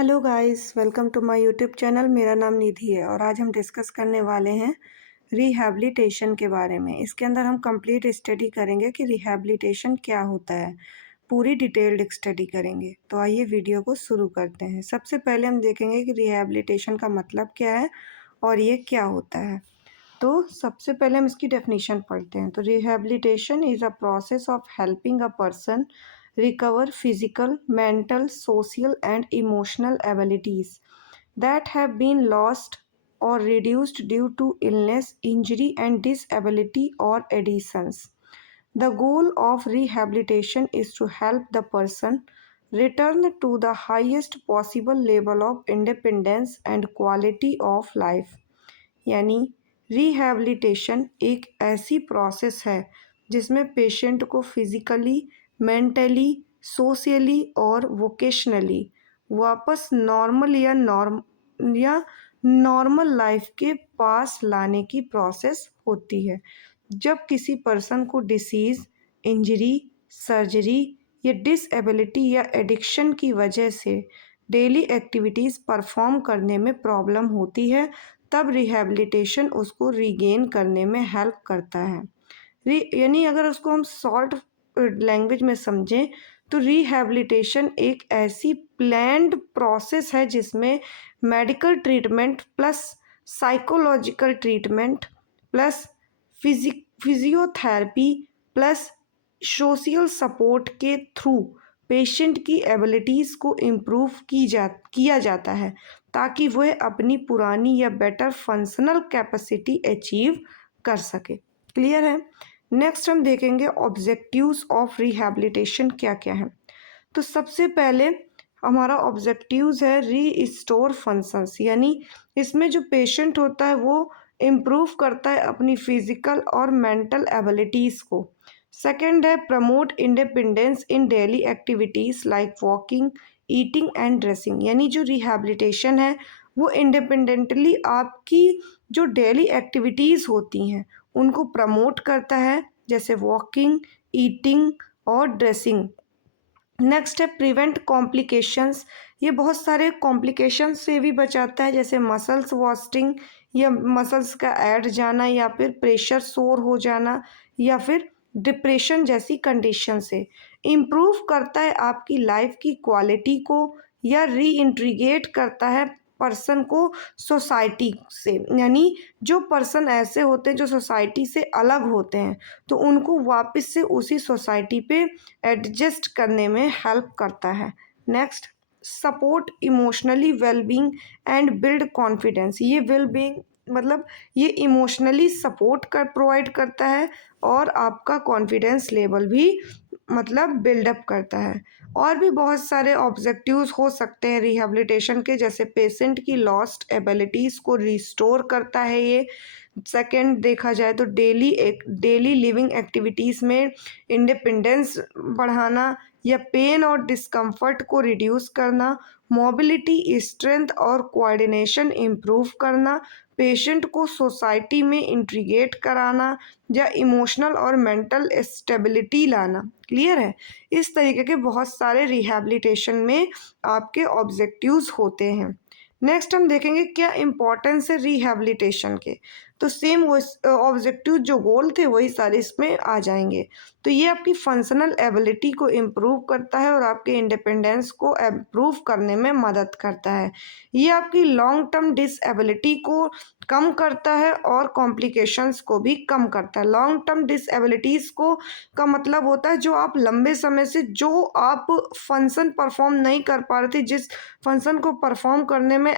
Hello guys, welcome to my YouTube channel. मेरा नाम निधि है और आज हम डिस्कस करने वाले हैं रिहैबिलिटेशन के बारे में। इसके अंदर हम कंप्लीट स्टडी करेंगे कि रिहैबिलिटेशन क्या होता है। पूरी डिटेल्ड स्टडी करेंगे। तो आइए वीडियो को शुरू करते हैं। सबसे पहले हम देखेंगे कि रिहैबिलिटेशन का मतलब क्या है और ये क्या होता है। तो सबसे पहले हम इसकी डेफिनेशन पढ़ते हैं। तो rehabilitation is a process of helping a person recover physical, mental, social, and emotional abilities that have been lost or reduced due to illness, injury, and disability or additions. The goal of rehabilitation is to help the person return to the highest possible level of independence and quality of life. यानी rehabilitation एक ऐसी process है जिसमें patient को physically, mentally, socially और vocationally वापस normal life के पास लाने की प्रोसेस होती है। जब किसी पर्सन को डिसीज़, इंजरी, सर्जरी या डिसेबिलिटी या एडिक्शन की वजह से डेली एक्टिविटीज़ परफॉर्म करने में प्रॉब्लम होती है, तब रिहैबिलिटेशन उसको रीगेन करने में हेल्प करता है। यानी अगर उसको हम शॉर्ट लैंग्वेज में समझें तो रिहैबिलिटेशन एक ऐसी प्लान्ड प्रोसेस है जिसमें medical treatment plus psychological treatment plus physiotherapy plus social support के थ्रू पेशेंट की एबिलिटीज़ को इम्प्रूव किया जाता है ताकि वह अपनी पुरानी या बेटर फंक्शनल कैपेसिटी अचीव कर सके। क्लियर है। नेक्स्ट हम देखेंगे ऑब्जेक्टिव्स ऑफ रिहैबिलिटेशन क्या क्या है। तो सबसे पहले हमारा ऑब्जेक्टिव्स है रीस्टोर फंक्शंस, यानी इसमें जो पेशेंट होता है वो इम्प्रूव करता है अपनी फिजिकल और मेंटल एबिलिटीज़ को। सेकेंड है promote independence in daily activities like walking, eating and dressing, यानी जो रिहैबिलिटेशन है वो इंडिपेंडेंटली आपकी जो डेली एक्टिविटीज़ होती हैं उनको प्रमोट करता है, जैसे वॉकिंग, ईटिंग और ड्रेसिंग। नेक्स्ट है प्रिवेंट कॉम्प्लिकेशंस, ये बहुत सारे कॉम्प्लिकेशंस से भी बचाता है, जैसे मसल्स वास्टिंग या मसल्स का ऐड जाना या फिर प्रेशर सोर हो जाना या फिर डिप्रेशन जैसी कंडीशन से। इम्प्रूव करता है आपकी लाइफ की क्वालिटी को या रीइंटीग्रेट करता है पर्सन को सोसाइटी से, यानी जो पर्सन ऐसे होते हैं जो सोसाइटी से अलग होते हैं तो उनको वापस से उसी सोसाइटी पे एडजस्ट करने में हेल्प करता है। Next support emotionally wellbeing and build confidence, ये वेलबींग मतलब ये इमोशनली सपोर्ट प्रोवाइड करता है और आपका कॉन्फिडेंस लेवल भी मतलब बिल्डअप करता है। और भी बहुत सारे ऑब्जेक्टिव्स हो सकते हैं रिहैबिलिटेशन के, जैसे पेशेंट की लॉस्ट एबिलिटीज़ को रिस्टोर करता है ये। सेकंड देखा जाए तो डेली लिविंग एक्टिविटीज़ में इंडिपेंडेंस बढ़ाना या पेन और डिस्कम्फर्ट को रिड्यूस करना, मोबिलिटी, स्ट्रेंथ और कोऑर्डिनेशन इम्प्रूव करना, पेशेंट को सोसाइटी में इंटीग्रेट कराना या इमोशनल और मेंटल स्टेबिलिटी लाना। क्लियर है। इस तरीके के बहुत सारे रिहैबिलिटेशन में आपके ऑब्जेक्टिव्स होते हैं। नेक्स्ट हम देखेंगे क्या इम्पोर्टेंस है रिहैबिलिटेशन के। तो सेम वो ऑब्जेक्टिव जो गोल थे वही सारे इसमें आ जाएंगे। तो ये आपकी फंक्शनल एबिलिटी को इम्प्रूव करता है और आपके इंडिपेंडेंस को इम्प्रूव करने में मदद करता है। ये आपकी लॉन्ग टर्म डिसेबिलिटी को कम करता है और कॉम्प्लिकेशंस को भी कम करता है। लॉन्ग टर्म डिसेबिलिटीज़ को का मतलब होता है जो आप लंबे समय से जो आप फंक्शन परफॉर्म नहीं कर पा रहे थे, जिस फंक्शन को परफॉर्म करने में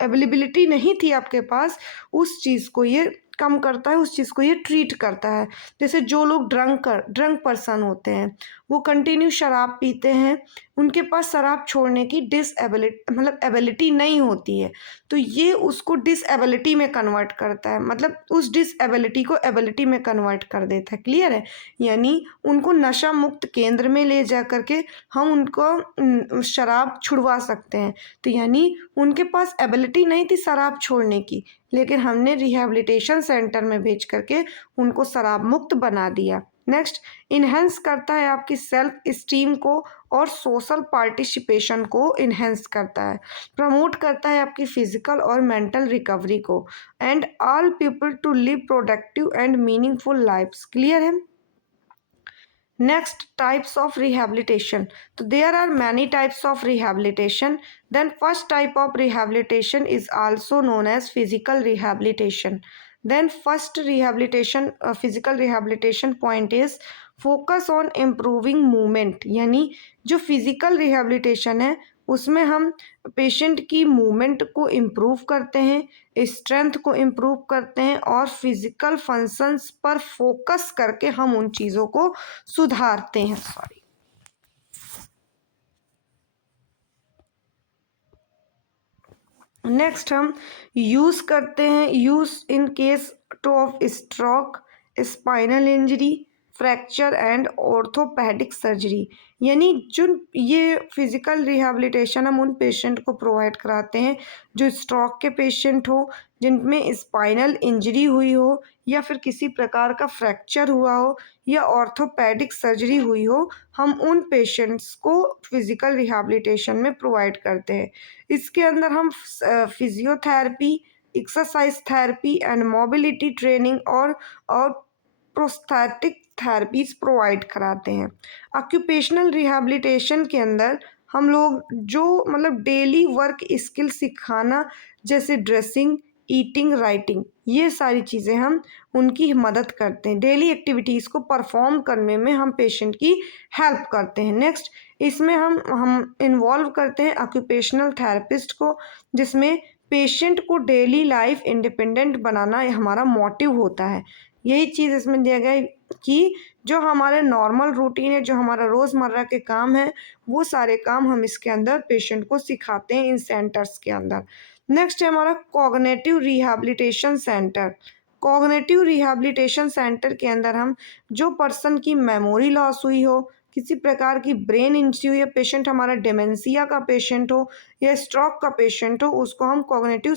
अवेलेबिलिटी नहीं थी आपके पास, उस चीज़ को ये कम करता है, उस चीज़ को ये ट्रीट करता है। जैसे जो लोग ड्रंक पर्सन होते हैं वो कंटिन्यू शराब पीते हैं, उनके पास शराब छोड़ने की डिसेबिलिटी मतलब एबिलिटी नहीं होती है, तो ये उसको डिसेबिलिटी में कन्वर्ट करता है, मतलब उस डिसेबिलिटी को एबिलिटी में कन्वर्ट कर देता है। क्लियर है। यानी उनको नशा मुक्त केंद्र में ले जा करके हम उनको शराब छुड़वा सकते हैं। तो यानी उनके पास एबिलिटी नहीं थी शराब छोड़ने की, लेकिन हमने रिहैबिलिटेशन सेंटर में भेज करके उनको शराब मुक्त बना दिया। नेक्स्ट, इन्हेंस करता है आपकी सेल्फ इस्टीम को और सोशल पार्टिसिपेशन को इन्हेंस करता है, प्रमोट करता है आपकी फिजिकल और मेंटल रिकवरी को, and all people to live productive and meaningful lifes. Clear है? Next, types of rehabilitation. So there are many types of rehabilitation. Then first type of rehabilitation is also known as physical rehabilitation. Then first rehabilitation, physical rehabilitation point is focus on improving movement. यानी जो physical rehabilitation है उसमें हम patient की movement को improve करते हैं, strength को इम्प्रूव करते हैं और फिजिकल फंक्शंस पर फोकस करके हम उन चीज़ों को सुधारते हैं। सॉरी, नेक्स्ट हम यूज़ करते हैं, use in case two of stroke, spinal injury, fracture and orthopaedic surgery. यानी जो ये फिज़िकल रिहैबिलिटेशन हम उन पेशेंट को प्रोवाइड कराते हैं जो स्ट्रोक के पेशेंट हो, जिनमें स्पाइनल इंजरी हुई हो या फिर किसी प्रकार का फ्रैक्चर हुआ हो या ऑर्थोपेडिक सर्जरी हुई हो, हम उन पेशेंट्स को फिज़िकल रिहैबिलिटेशन में प्रोवाइड करते हैं। इसके अंदर हम physiotherapy, exercise therapy and mobility training और प्रोस्थेटिक थेरेपीज प्रोवाइड कराते हैं। ऑक्यूपेशनल रिहैबिलिटेशन के अंदर हम लोग जो मतलब डेली वर्क स्किल सिखाना, जैसे ड्रेसिंग, ईटिंग, राइटिंग, ये सारी चीज़ें हम उनकी मदद करते हैं। डेली एक्टिविटीज़ को परफॉर्म करने में हम पेशेंट की हेल्प करते हैं। नेक्स्ट, इसमें हम इन्वॉल्व करते हैं ऑक्यूपेशनल थेरेपिस्ट को, जिसमें पेशेंट को डेली लाइफ इंडिपेंडेंट बनाना हमारा मोटिव होता है। यही चीज़ इसमें दिया गया है कि जो हमारे नॉर्मल रूटीन है, जो हमारा रोज़मर्रा के काम है, वो सारे काम हम इसके अंदर पेशेंट को सिखाते हैं इन सेंटर्स के अंदर। नेक्स्ट है हमारा cognitive rehabilitation centre. Cognitive rehabilitation centre के अंदर हम जो पर्सन की मेमोरी लॉस हुई हो, किसी प्रकार की ब्रेन इंजरी हुई, या पेशेंट हमारा डिमेंशिया का पेशेंट हो या स्ट्रोक का पेशेंट हो, उसको हम कॉग्निटिव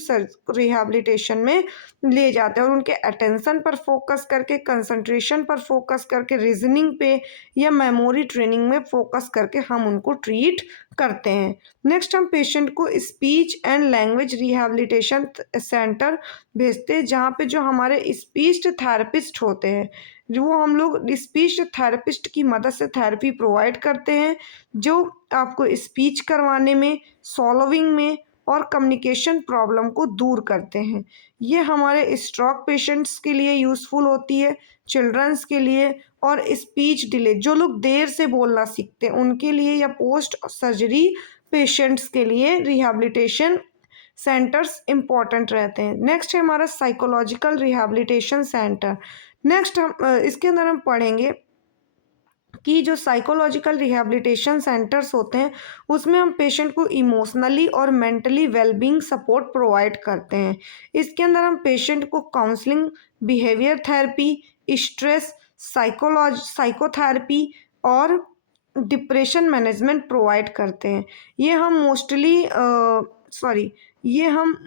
रिहैबिलिटेशन में ले जाते हैं और उनके अटेंशन पर फोकस करके, कंसंट्रेशन पर फोकस करके, रीजनिंग पे या मेमोरी ट्रेनिंग में फोकस करके हम उनको ट्रीट करते हैं। नेक्स्ट, हम पेशेंट को speech and language rehabilitation centre भेजते हैं, जहाँ पे जो हमारे स्पीच थेरेपिस्ट होते हैं, जो हम लोग स्पीच थेरेपिस्ट की मदद से थेरेपी प्रोवाइड करते हैं, जो आपको स्पीच करवाने में, सॉल्विंग में और कम्युनिकेशन प्रॉब्लम को दूर करते हैं। ये हमारे स्ट्रोक पेशेंट्स के लिए यूज़फुल होती है, चिल्ड्रंस के लिए, और स्पीच डिले, जो लोग देर से बोलना सीखते हैं उनके लिए, या पोस्ट सर्जरी पेशेंट्स के लिए रिहैबिलिटेशन सेंटर्स इम्पॉर्टेंट रहते हैं। नेक्स्ट है हमारा साइकोलॉजिकल रिहैबिलिटेशन सेंटर। नेक्स्ट हम इसके अंदर हम पढ़ेंगे कि जो साइकोलॉजिकल रिहैबिलिटेशन सेंटर्स होते हैं उसमें हम पेशेंट को इमोशनली और मेंटली वेलबींग सपोर्ट प्रोवाइड करते हैं। इसके अंदर हम पेशेंट को counselling, behaviour therapy, stress psychotherapy और डिप्रेशन मैनेजमेंट प्रोवाइड करते हैं। ये हम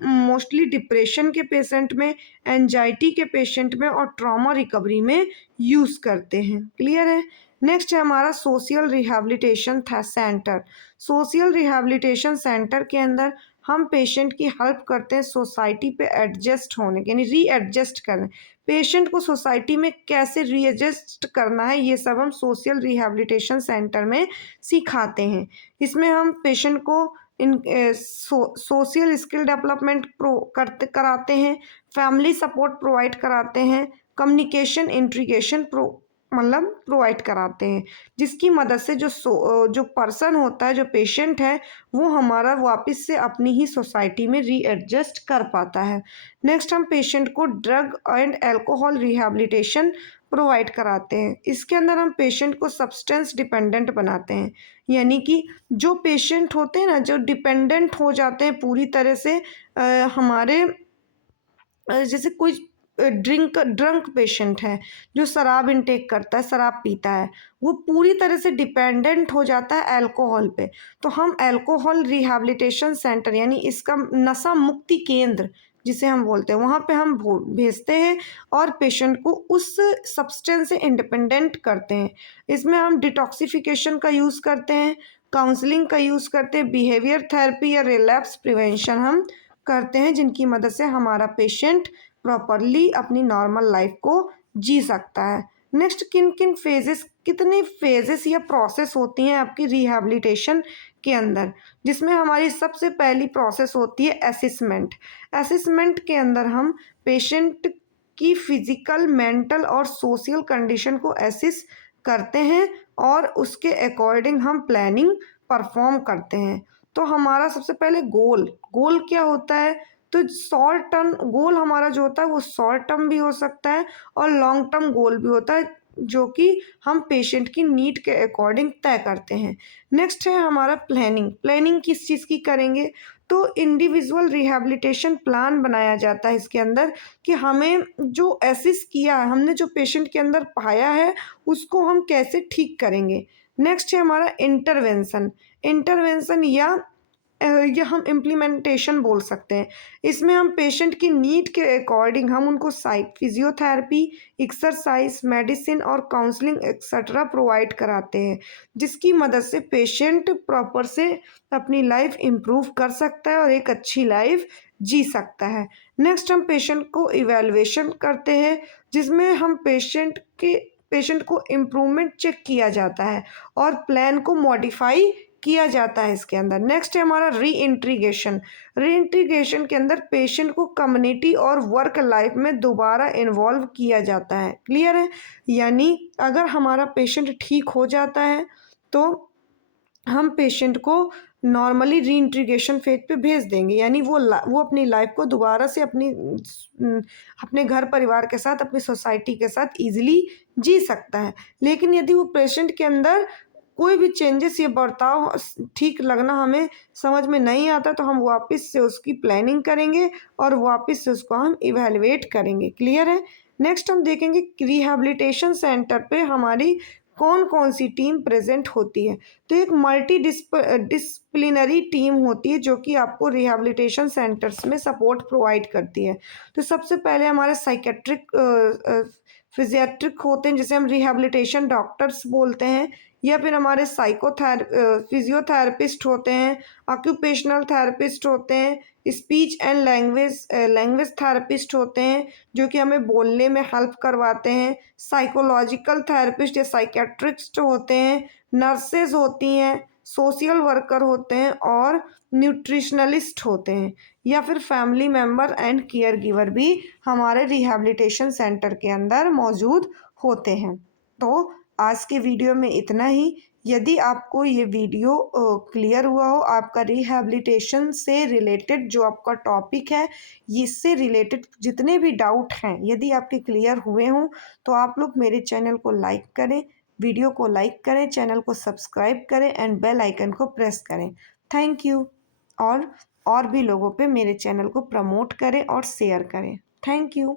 मोस्टली डिप्रेशन के पेशेंट में, एंजाइटी के पेशेंट में और ट्रॉमा रिकवरी में यूज़ करते हैं। क्लियर है? नेक्स्ट है हमारा social rehabilitation centre. Social rehabilitation centre के अंदर हम पेशेंट की हेल्प करते हैं सोसाइटी पे एडजस्ट होने के, यानी रीएडजस्ट करने, पेशेंट को सोसाइटी में कैसे रीएडजस्ट करना है, ये सब हम सोशल रिहैबिलिटेशन सेंटर में सिखाते हैं। इसमें हम पेशेंट को इन सोशल स्किल डेवलपमेंट कराते हैं, फैमिली सपोर्ट प्रोवाइड कराते हैं, कम्युनिकेशन इंटीग्रेशन प्रोवाइड कराते हैं, जिसकी मदद से जो पर्सन होता है, जो पेशेंट है, वो हमारा वापस से अपनी ही सोसाइटी में रीएडजस्ट कर पाता है। नेक्स्ट, हम पेशेंट को drug and alcohol rehabilitation provide कराते हैं। इसके अंदर हम पेशेंट को सब्सटेंस डिपेंडेंट बनाते हैं, यानी कि जो पेशेंट होते हैं ना, जो डिपेंडेंट हो जाते हैं पूरी तरह से हमारे जैसे कोई ड्रंक पेशेंट है जो शराब इंटेक करता है, शराब पीता है, वो पूरी तरह से डिपेंडेंट हो जाता है अल्कोहल पे, तो हम अल्कोहल रिहैबिलिटेशन सेंटर यानी इसका नशा मुक्ति केंद्र जिसे हम बोलते हैं, वहाँ पे हम भेजते हैं और पेशेंट को उस सब्सटेंस से इंडिपेंडेंट करते हैं। इसमें हम डिटॉक्सिफिकेशन का यूज़ करते हैं, काउंसलिंग का यूज़ करते हैं, बिहेवियर थेरेपी या रिलैप्स प्रिवेंशन हम करते हैं, जिनकी मदद से हमारा पेशेंट प्रॉपरली अपनी नॉर्मल लाइफ को जी सकता है। नेक्स्ट, किन किन फेजेस, कितनी फेजेस या प्रोसेस होती हैं आपकी रिहैबिलिटेशन के अंदर, जिसमें हमारी सबसे पहली प्रोसेस होती है असेसमेंट। असेसमेंट के अंदर हम पेशेंट की फिजिकल, मेंटल और सोशल कंडीशन को असेस करते हैं और उसके अकॉर्डिंग हम प्लानिंग परफॉर्म करते हैं। तो हमारा सबसे पहले गोल, गोल क्या होता है, तो शॉर्ट टर्म गोल हमारा जो होता है वो शॉर्ट टर्म भी हो सकता है और लॉन्ग टर्म गोल भी होता है, जो कि हम पेशेंट की नीड के अकॉर्डिंग तय करते हैं। नेक्स्ट है हमारा प्लानिंग। प्लानिंग किस चीज़ की करेंगे, तो इंडिविजुअल रिहैबिलिटेशन प्लान बनाया जाता है इसके अंदर, कि हमें जो एसिस किया है, हमने जो पेशेंट के अंदर पाया है उसको हम कैसे ठीक करेंगे। नेक्स्ट है हमारा इंटरवेंशन। इंटरवेंशन या हम इम्प्लीमेंटेशन बोल सकते हैं। इसमें हम पेशेंट की नीड के अकॉर्डिंग हम उनको फिजियोथेरेपी, एक्सरसाइज, मेडिसिन और काउंसलिंग एक्सेट्रा प्रोवाइड कराते हैं, जिसकी मदद से पेशेंट प्रॉपर से अपनी लाइफ इम्प्रूव कर सकता है और एक अच्छी लाइफ जी सकता है। नेक्स्ट, हम पेशेंट को इवैल्यूएशन करते हैं, जिसमें हम पेशेंट को इम्प्रूवमेंट चेक किया जाता है और प्लान को मॉडिफाई किया जाता है इसके अंदर। नेक्स्ट है हमारा रीइंटीग्रेशन। रीइंटीग्रेशन के अंदर पेशेंट को कम्युनिटी और वर्क लाइफ में दोबारा इन्वॉल्व किया जाता है। क्लियर है, यानी अगर हमारा पेशेंट ठीक हो जाता है तो हम पेशेंट को नॉर्मली रीइंटीग्रेशन फेज पे भेज देंगे, यानी वो अपनी लाइफ को दोबारा से अपने घर परिवार के साथ, अपनी सोसाइटी के साथ इजीली जी सकता है। लेकिन यदि वो पेशेंट के अंदर कोई भी चेंजेस या बर्ताव ठीक लगना हमें समझ में नहीं आता, तो हम वापस से उसकी प्लानिंग करेंगे और वापस से उसको हम इवैल्यूएट करेंगे। क्लियर है। नेक्स्ट हम देखेंगे रिहैबिलिटेशन सेंटर पे हमारी कौन कौन सी टीम प्रेजेंट होती है। तो एक मल्टी डिसिप्लिनरी टीम होती है जो कि आपको रिहैबिलिटेशन सेंटर्स में सपोर्ट प्रोवाइड करती है। तो सबसे पहले हमारे साइकेट्रिक, फिजियाट्रिक होते हैं, जिसे हम रिहैबिलिटेशन डॉक्टर्स बोलते हैं, या फिर हमारे फिजियोथेरेपिस्ट होते हैं, ऑक्यूपेशनल थेरेपिस्ट होते हैं, स्पीच एंड लैंग्वेज थेरेपिस्ट होते हैं जो कि हमें बोलने में हेल्प करवाते हैं, साइकोलॉजिकल थेरेपिस्ट या साइकेट्रिस्ट होते हैं, नर्सेज होती हैं, सोशल वर्कर होते हैं और न्यूट्रिशनलिस्ट होते हैं, या फिर family member and care giver भी हमारे रिहैबिलिटेशन सेंटर के अंदर मौजूद होते हैं। तो आज के वीडियो में इतना ही। यदि आपको ये वीडियो क्लियर हुआ हो, आपका रिहैबिलिटेशन से रिलेटेड जो आपका टॉपिक है, इससे रिलेटेड जितने भी डाउट हैं, यदि आपके क्लियर हुए हों, तो आप लोग मेरे चैनल को लाइक करें, वीडियो को लाइक करें, चैनल को सब्सक्राइब करें एंड बेल आइकन को प्रेस करें। Thank you. और भी लोगों पे मेरे चैनल को प्रमोट करें और शेयर करें। Thank you.